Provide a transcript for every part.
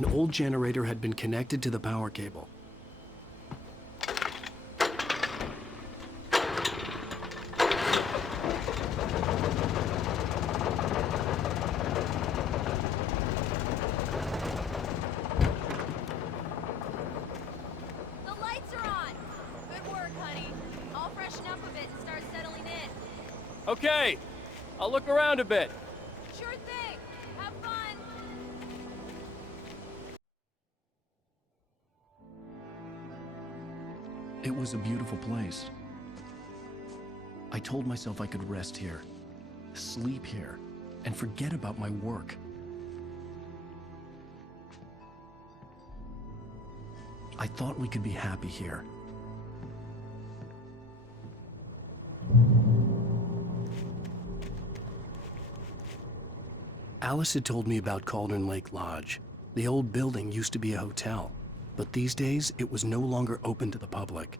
An old generator had been connected to the power cable. The lights are on! Good work, honey. I'll freshen up a bit and start settling in. Okay, I'll look around a bit. Sure thing! Have fun! It was a beautiful place. I told myself I could rest here, sleep here, and forget about my work. I thought we could be happy here. Alice had told me about Cauldron Lake Lodge. The old building used to be a hotel, but these days it was no longer open to the public.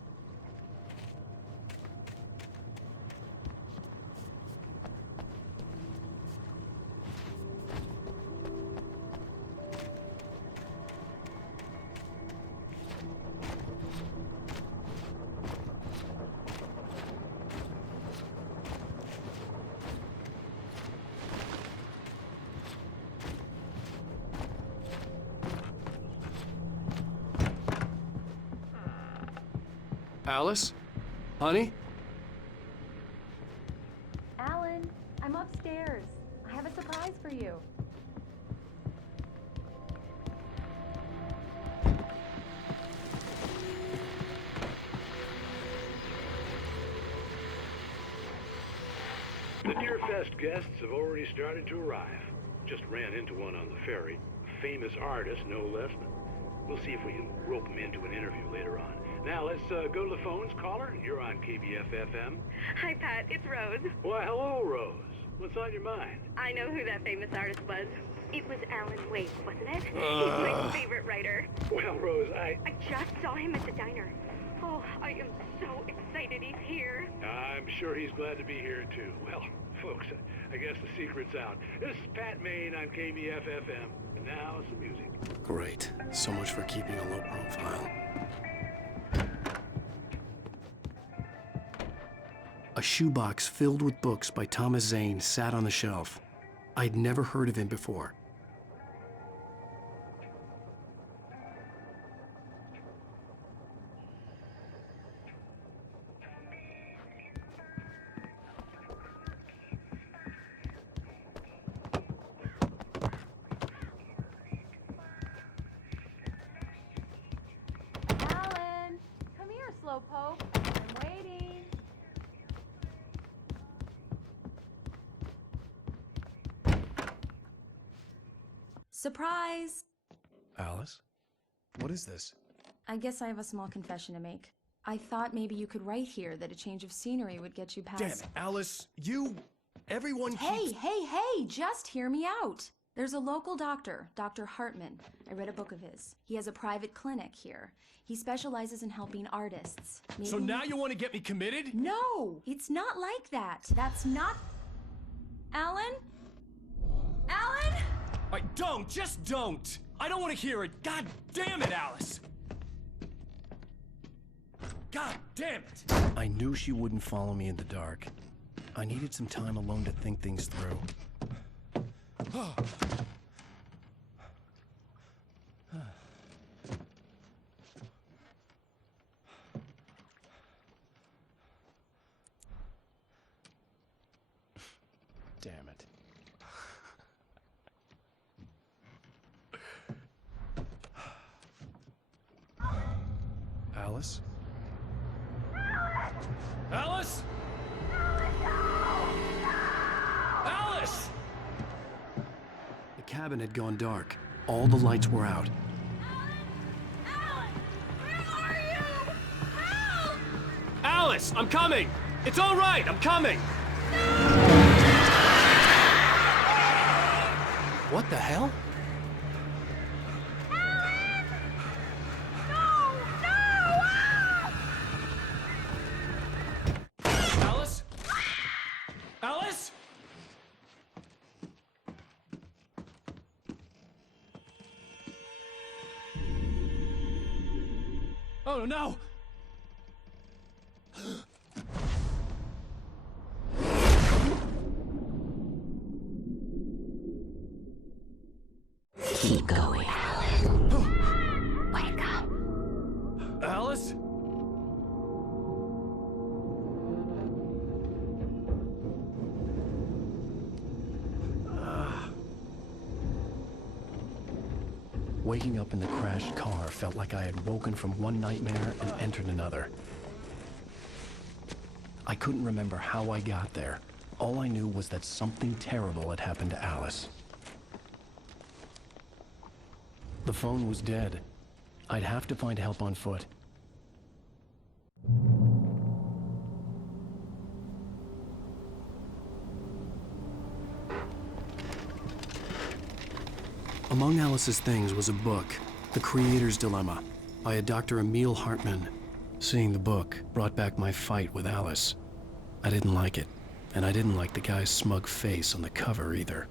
Alice? Honey? Alan, I'm upstairs. I have a surprise for you. The Deer Fest guests have already started to arrive. Just ran into one on the ferry. A famous artist, no less. We'll see if we can rope him into an interview later on. Now, let's go to the phones. Caller, you're on KBF-FM. Hi, Pat. It's Rose. Why, hello, Rose. What's on your mind? I know who that famous artist was. It was Alan Wake, wasn't it? He's my favorite writer. Well, Rose, I just saw him at the diner. Oh, I am so excited he's here. I'm sure he's glad to be here, too. Well, folks, I guess the secret's out. This is Pat Maine on KBF-FM. And now, some music. Great. So much for keeping a low profile. A shoebox filled with books by Thomas Zane sat on the shelf. I'd never heard of him before. Alan, come here, Slowpoke. I'm waiting. Surprise! Alice? What is this? I guess I have a small confession to make. I thought maybe you could write here that a change of scenery would get you past... Damn it, Alice! Everyone Hey, just hear me out! There's a local doctor, Dr. Hartman. I read a book of his. He has a private clinic here. He specializes in helping artists. So now you want to get me committed? No! It's not like that. That's not... Alan? Alan? Just don't! I don't want to hear it! God damn it, Alice! God damn it! I knew she wouldn't follow me in the dark. I needed some time alone to think things through. Damn it. Alice? Alice? Alice! The cabin had gone dark. All the lights were out. Alan! Where are you? Help! Alice, I'm coming! It's all right, I'm coming! What the hell? Alice? Alice? Oh no! Keep going, Alan. Wake up. Alice? Waking up in the crashed car felt like I had woken from one nightmare and entered another. I couldn't remember how I got there. All I knew was that something terrible had happened to Alice. The phone was dead. I'd have to find help on foot. Among Alice's things was a book, The Creator's Dilemma, by a Dr. Emil Hartman. Seeing the book brought back my fight with Alice. I didn't like it, and I didn't like the guy's smug face on the cover either.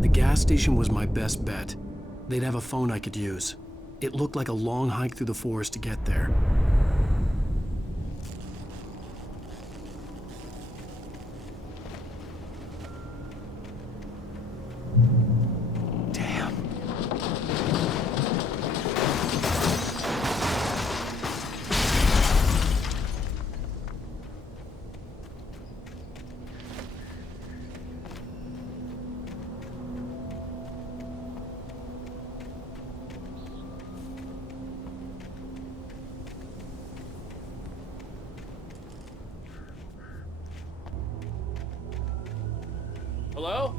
The gas station was my best bet. They'd have a phone I could use. It looked like a long hike through the forest to get there. Damn. Hello?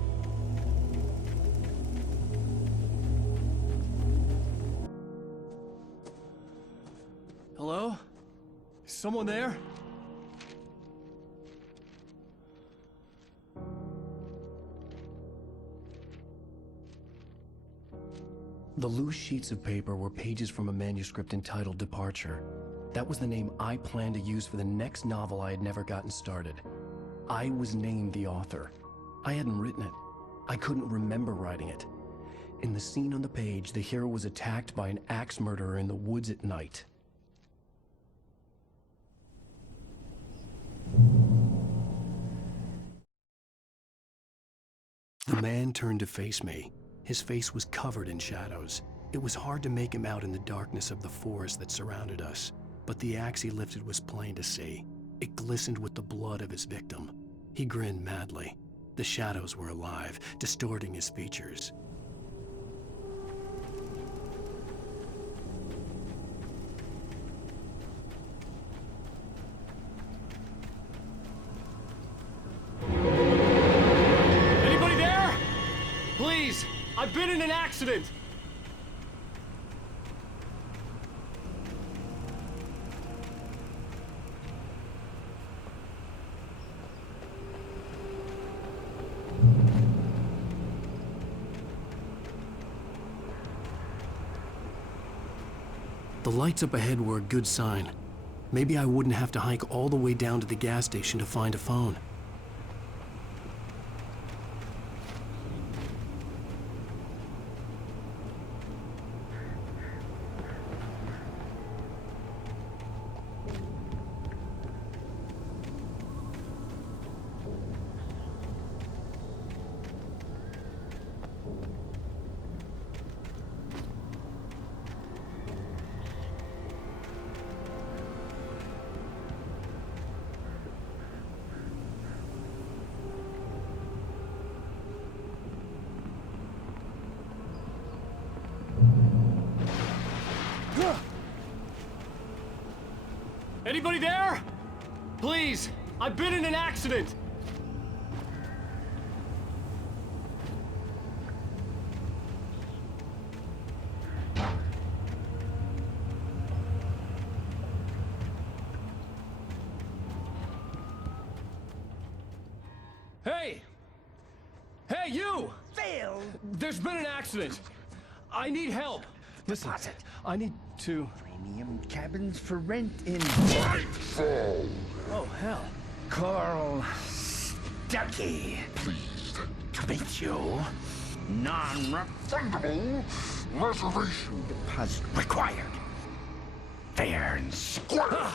Hello? Is someone there? The loose sheets of paper were pages from a manuscript entitled Departure. That was the name I planned to use for the next novel I had never gotten started. I was named the author. I hadn't written it. I couldn't remember writing it. In the scene on the page, the hero was attacked by an axe murderer in the woods at night. The man turned to face me. His face was covered in shadows. It was hard to make him out in the darkness of the forest that surrounded us, but the axe he lifted was plain to see. It glistened with the blood of his victim. He grinned madly. The shadows were alive, distorting his features. Anybody there? Please! I've been in an accident! The lights up ahead were a good sign. Maybe I wouldn't have to hike all the way down to the gas station to find a phone. Anybody there? Please! I've been in an accident! Hey! Hey, you! Phil! There's been an accident! I need help! Listen, I need to... titanium cabins for rent in Oh, hell. Carl Stucky. Pleased To meet you. Non-refundable reservation deposit required. Fair and square.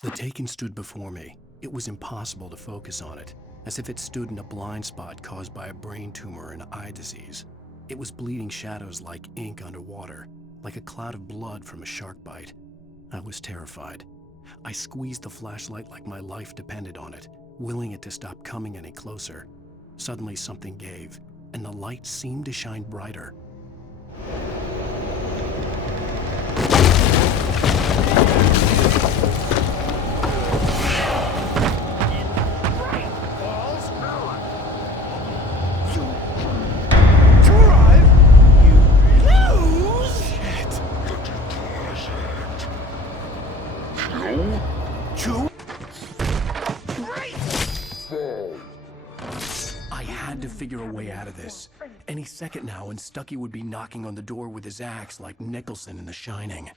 The Taken stood before me. It was impossible to focus on it, as if it stood in a blind spot caused by a brain tumor and eye disease. It was bleeding shadows like ink underwater, like a cloud of blood from a shark bite. I was terrified. I squeezed the flashlight like my life depended on it, willing it to stop coming any closer. Suddenly something gave, and the light seemed to shine brighter. I had to figure a way out of this. Any second now, and Stucky would be knocking on the door with his axe like Nicholson in The Shining.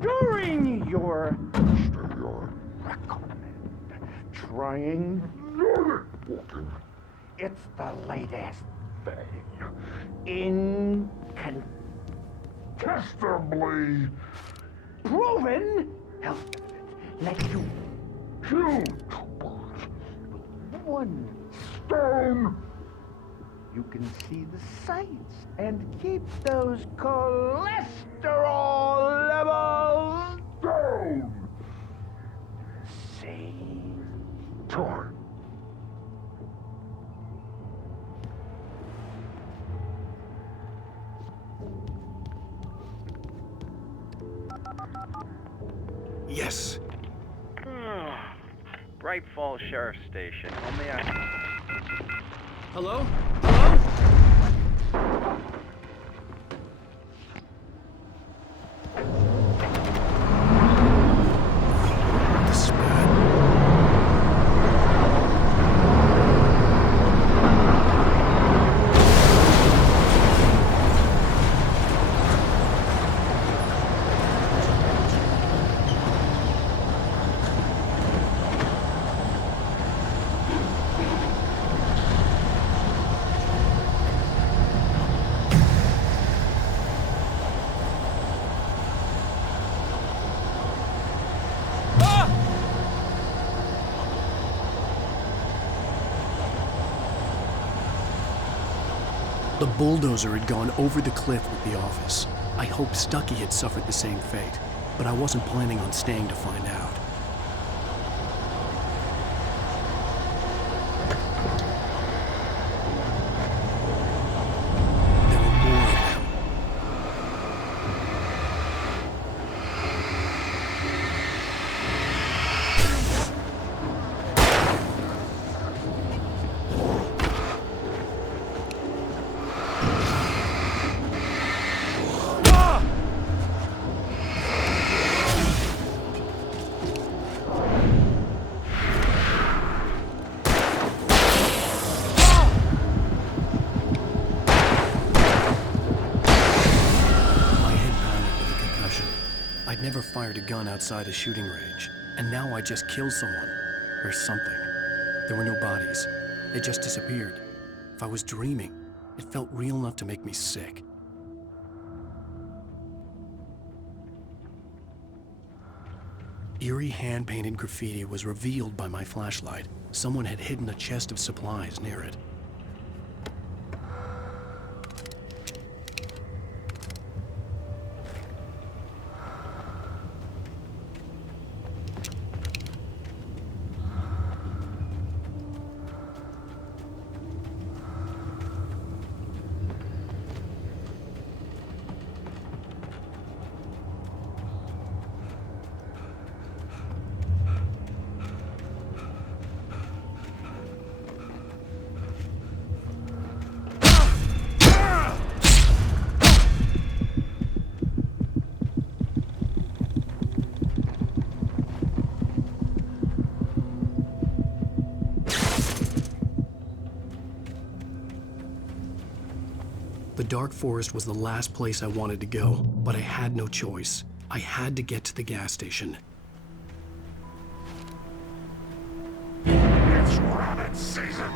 During your recommend trying walking. it's the latest Testably proven health benefits let you kill two birds. one Stone. you can see the sights and keep those cholesterol levels Down. same Time. Yes! Bright Falls Sheriff Station. How may I... Hello? Hello? The spat. The bulldozer had gone over the cliff with the office. I hoped Stucky had suffered the same fate, but I wasn't planning on staying to find out. There were more of them. I'd never fired a gun outside a shooting range, and now I just killed someone. Or something. There were no bodies. They just disappeared. If I was dreaming, it felt real enough to make me sick. eerie hand-painted graffiti was revealed by my flashlight. Someone had hidden a chest of supplies near it. The dark forest was the last place I wanted to go, but I had no choice. I had to get to the gas station. It's rabbit season.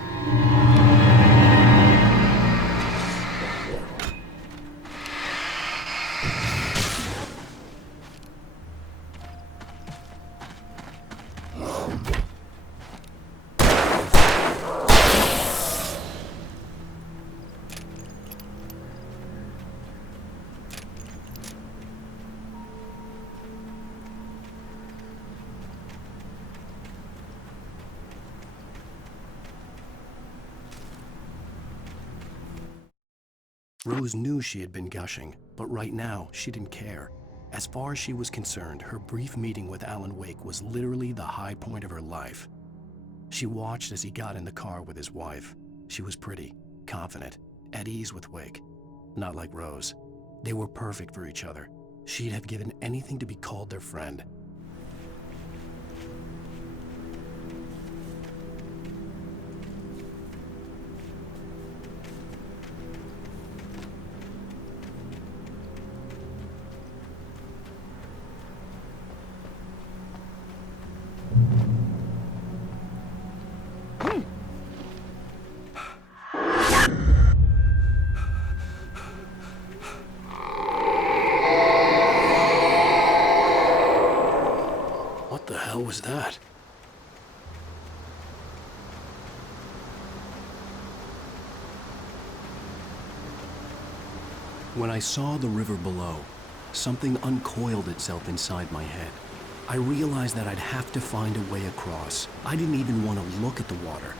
Rose knew she had been gushing, but right now, she didn't care. As far as she was concerned, her brief meeting with Alan Wake was literally the high point of her life. She watched as he got in the car with his wife. She was pretty, confident, at ease with Wake. Not like Rose. They were perfect for each other. She'd have given anything to be called their friend. What the hell was that? When I saw the river below, something uncoiled itself inside my head. I realized that I'd have to find a way across. I didn't even want to look at the water.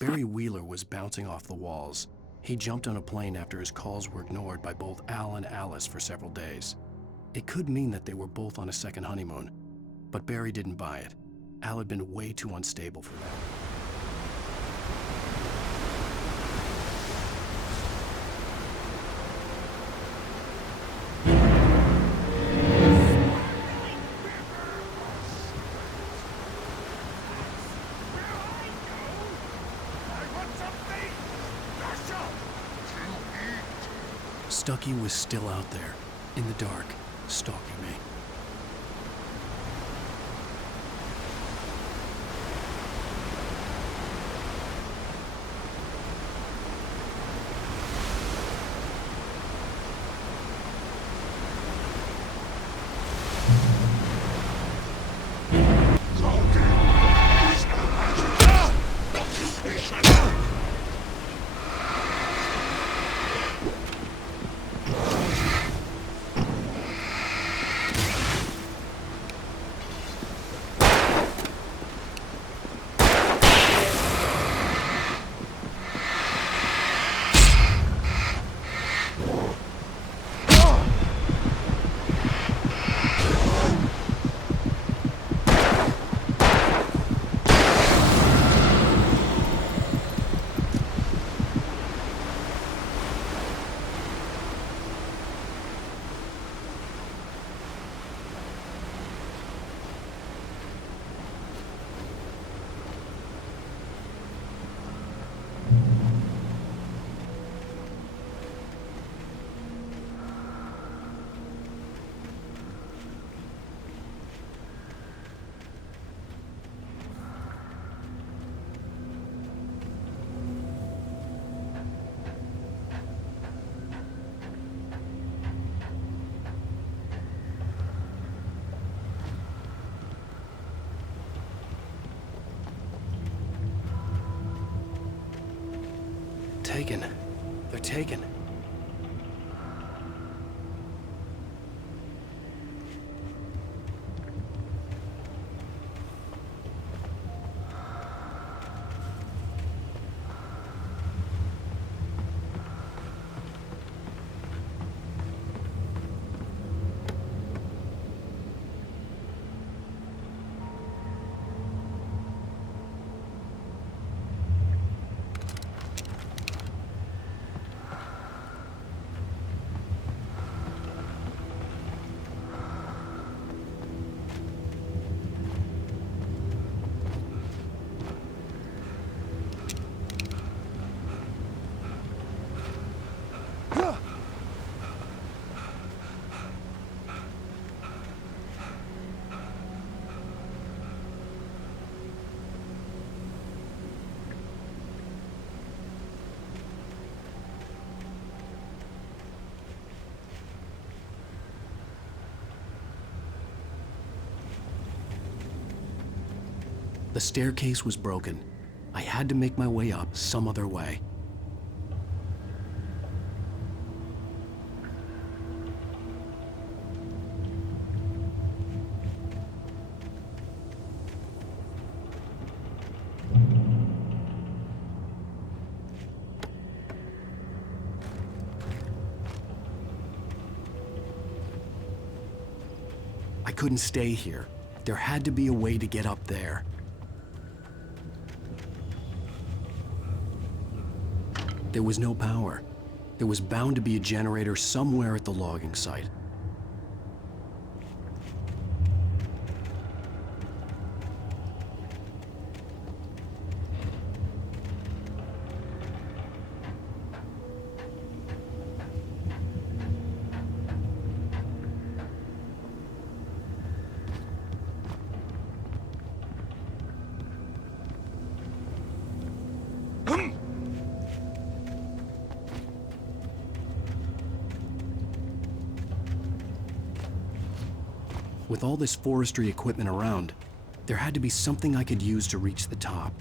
Barry Wheeler was bouncing off the walls. He jumped on a plane after his calls were ignored by both Al and Alice for several days. It could mean that they were both on a second honeymoon, but Barry didn't buy it. Al had been way too unstable for that. Stucky was still out there, in the dark, stalking me. taken. They're taken. The staircase was broken. I had to make my way up some other way. I couldn't stay here. There had to be a way to get up there. There was no power. There was bound to be a generator somewhere at the logging site. With all this forestry equipment around, there had to be something I could use to reach the top.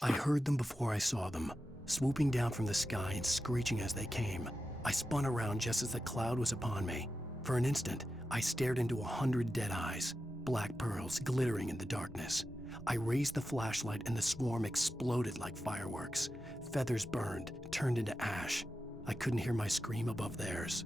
I heard them before I saw them, swooping down from the sky and screeching as they came. I spun around just as the cloud was upon me. For an instant, I stared into 100 dead eyes, black pearls glittering in the darkness. I raised the flashlight and the swarm exploded like fireworks. Feathers burned, turned into ash. I couldn't hear my scream above theirs.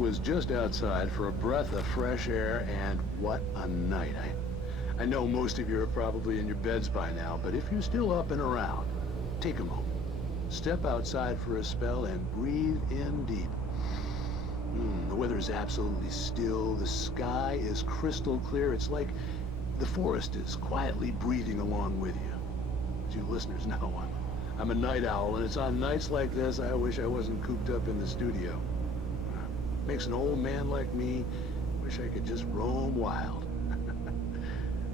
was just outside for a breath of fresh air, and what a night. I know most of you are probably in your beds by now, but if you're still up and around, take a moment. Step outside for a spell and breathe in deep. The weather is absolutely still. The sky is crystal clear. It's like the forest is quietly breathing along with you. As you listeners know, I'm a night owl, and it's on nights like this I wish I wasn't cooped up in the studio. Makes an old man like me wish I could just roam wild.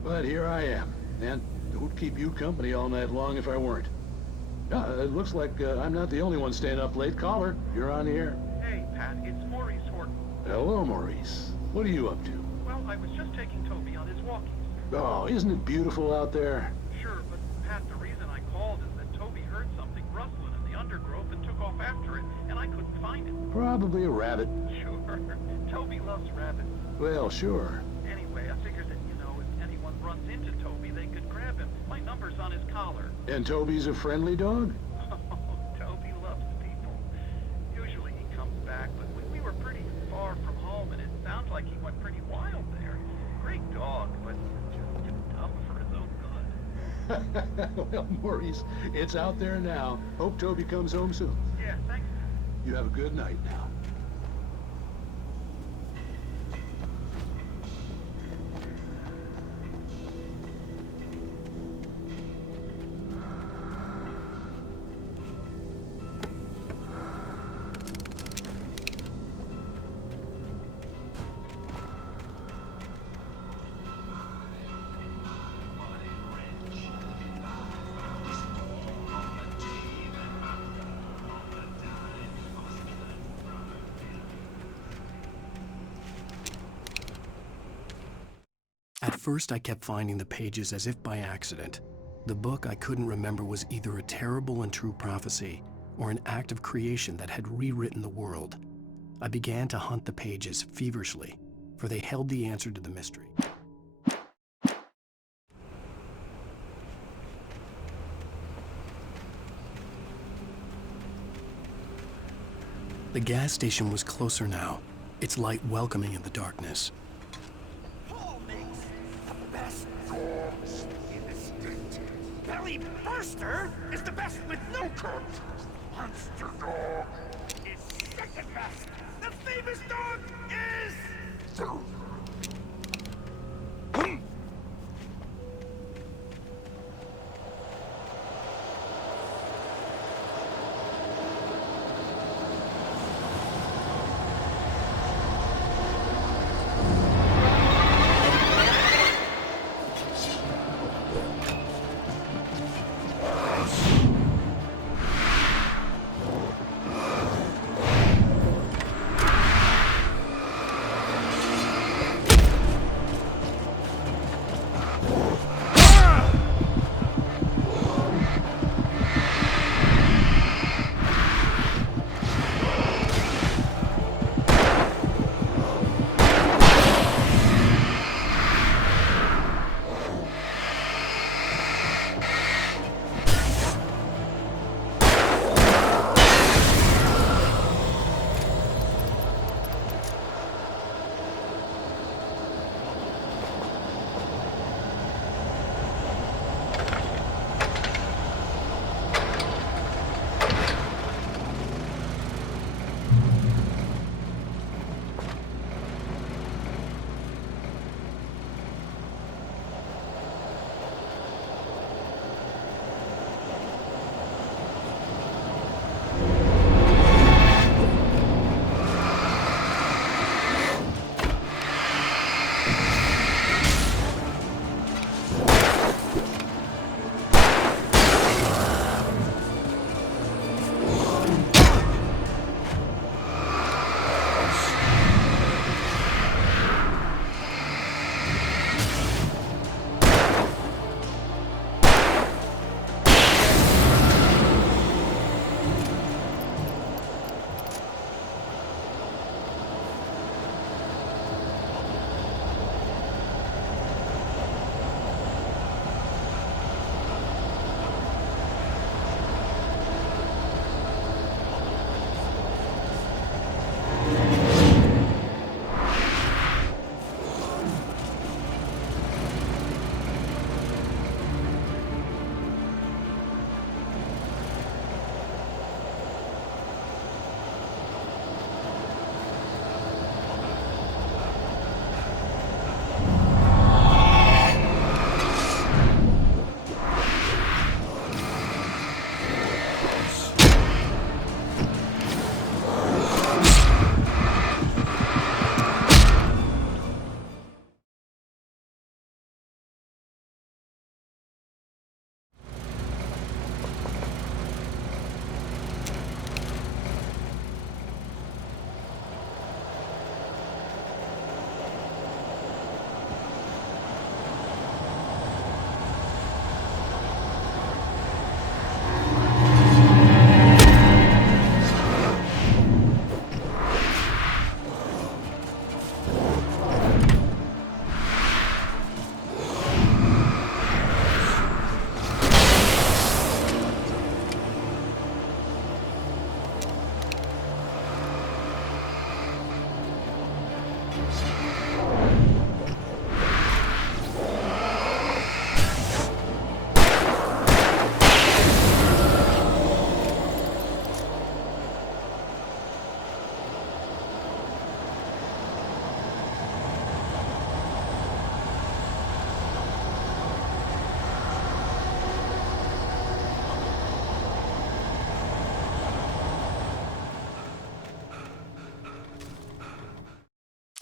But here I am, and it would keep you company all night long if I weren't. It looks like I'm not the only one staying up late. Caller, you're on the air. Hey, Pat, it's Maurice Horton. Hello, Maurice. What are you up to? Well, I was just taking Toby on his walkies. Oh, isn't it beautiful out there? Sure, but Pat, the reason I called is that Toby heard something rustling in the undergrowth and took off after it, and I couldn't find it. Probably a rabbit. Sure. Toby loves rabbits. Well, sure. Anyway, I figured that, if anyone runs into Toby, they could grab him. My number's on his collar. And Toby's a friendly dog? Toby loves people. Usually he comes back, but we were pretty far from home, and it sounds like he went pretty wild there. Great dog, but just too dumb for his own good. Well, Maurice, it's out there now. Hope Toby comes home soon. Yeah, thanks. You have a good night now. At first, I kept finding the pages as if by accident. The book I couldn't remember was either a terrible and true prophecy or an act of creation that had rewritten the world. I began to hunt the pages feverishly, for they held the answer to the mystery. The gas station was closer now, its light welcoming in the darkness. Belly Burster is the best with no cuts. Monster Dog is second best. The famous dog is third.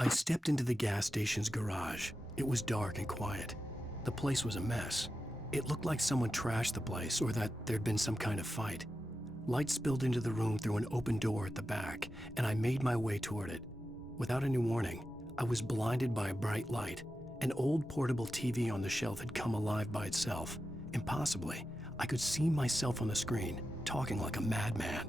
I stepped into the gas station's garage. It was dark and quiet. The place was a mess. It looked like someone trashed the place or that there'd been some kind of fight. Light spilled into the room through an open door at the back, and I made my way toward it. Without any warning, I was blinded by a bright light. An old portable TV on the shelf had come alive by itself. Impossibly, I could see myself on the screen, talking like a madman.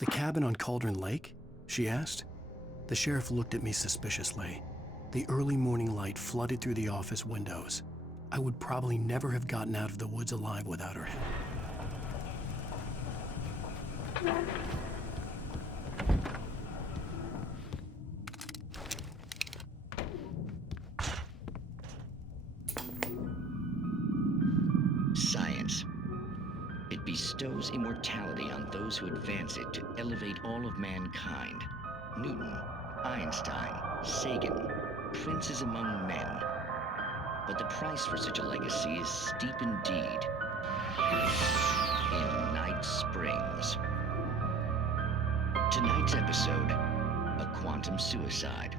The cabin on Cauldron Lake? She asked. The sheriff looked at me suspiciously. The early morning light flooded through the office windows. I would probably never have gotten out of the woods alive without her help. Science. It bestows immortality on those who advance it to elevate all of mankind. Newton, Einstein, Sagan, princes among men. But the price for such a legacy is steep indeed. In Night Springs. Tonight's episode, a quantum suicide.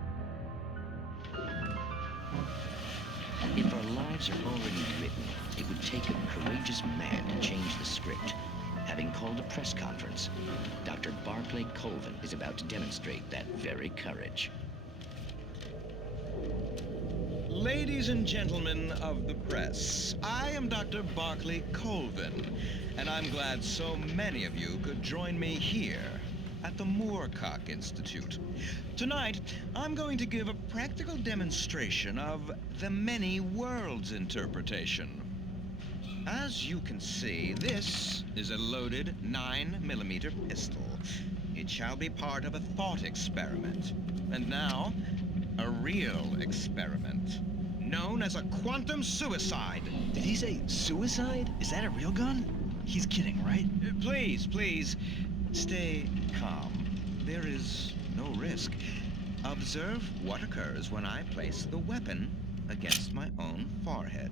If our lives are already written, it would take a courageous man to change the script. Having called a press conference, Dr. Barclay Colvin is about to demonstrate that very courage. Ladies and gentlemen of the press, I am Dr. Barclay Colvin, and I'm glad so many of you could join me here at the Moorcock Institute. Tonight, I'm going to give a practical demonstration of the many worlds interpretation. As you can see, this is a loaded 9mm pistol. It shall be part of a thought experiment. And now, a real experiment, known as a quantum suicide. Did he say suicide? Is that a real gun? He's kidding, right? Please, please, stay calm. There is no risk. Observe what occurs when I place the weapon against my own forehead.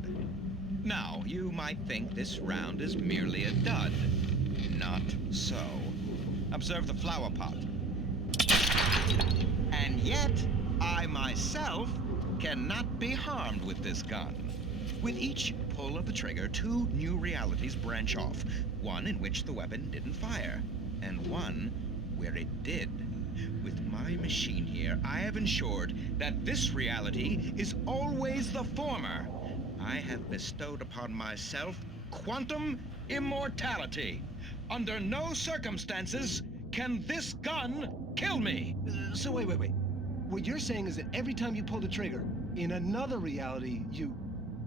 Now, you might think this round is merely a dud. Not so. Observe the flower pot. And yet, I myself cannot be harmed with this gun. With each pull of the trigger, two new realities branch off. One in which the weapon didn't fire, and one where it did. With my machine here, I have ensured that this reality is always the former. I have bestowed upon myself quantum immortality. Under no circumstances can this gun kill me. So wait. What you're saying is that every time you pull the trigger, in another reality, you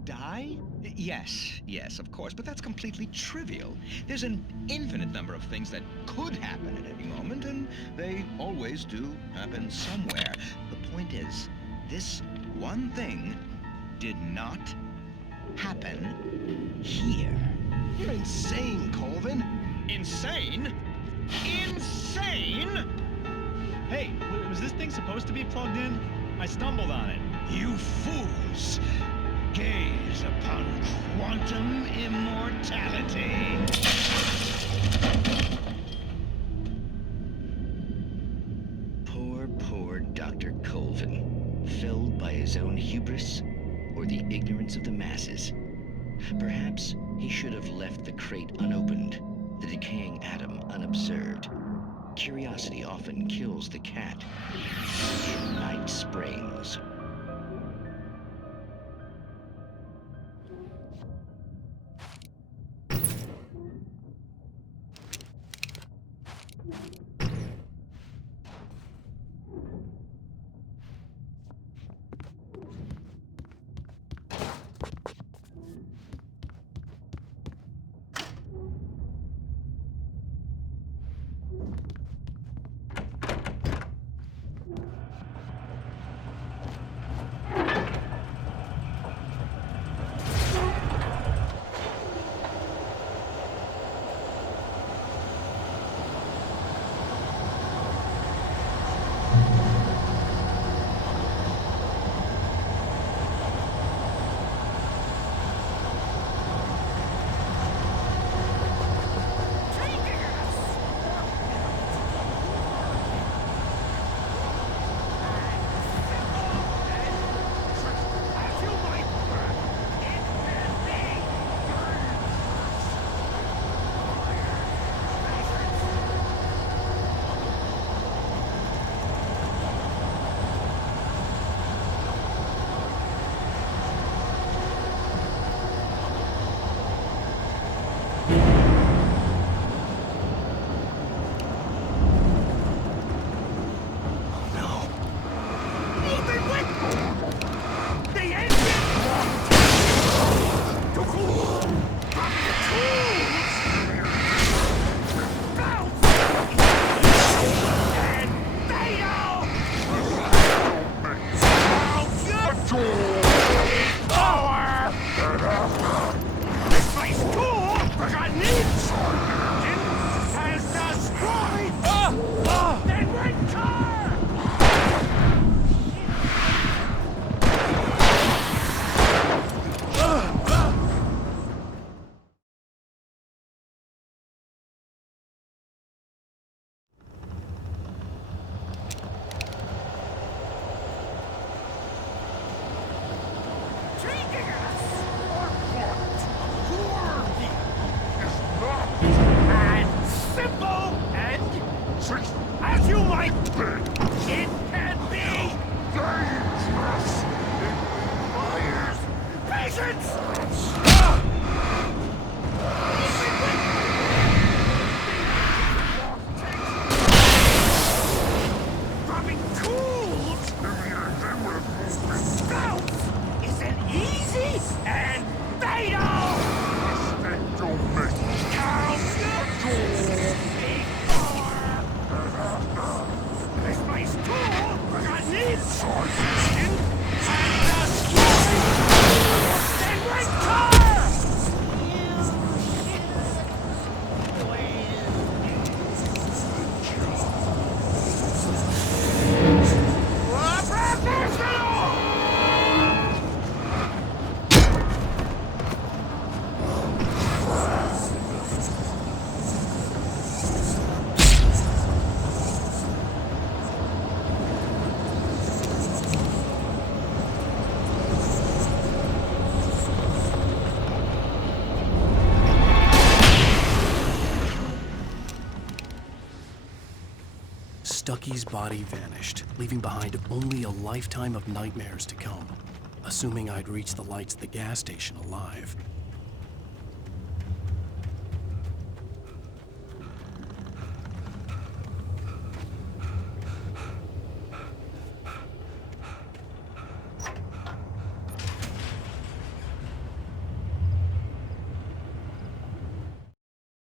die? Yes, of course, but that's completely trivial. There's an infinite number of things that could happen at any moment, and they always do happen somewhere. The point is, this one thing did not happen here. You're insane, Colvin. Insane? Insane? Hey, was this thing supposed to be plugged in? I stumbled on it. You fools! Gaze upon quantum immortality. Poor Dr. Colvin, felled by his own hubris or the ignorance of the masses. Perhaps he should have left the crate unopened, the decaying atom unobserved. Curiosity often kills the cat. In Night Springs. Stucky's body vanished, leaving behind only a lifetime of nightmares to come. Assuming I'd reach the lights at the gas station alive,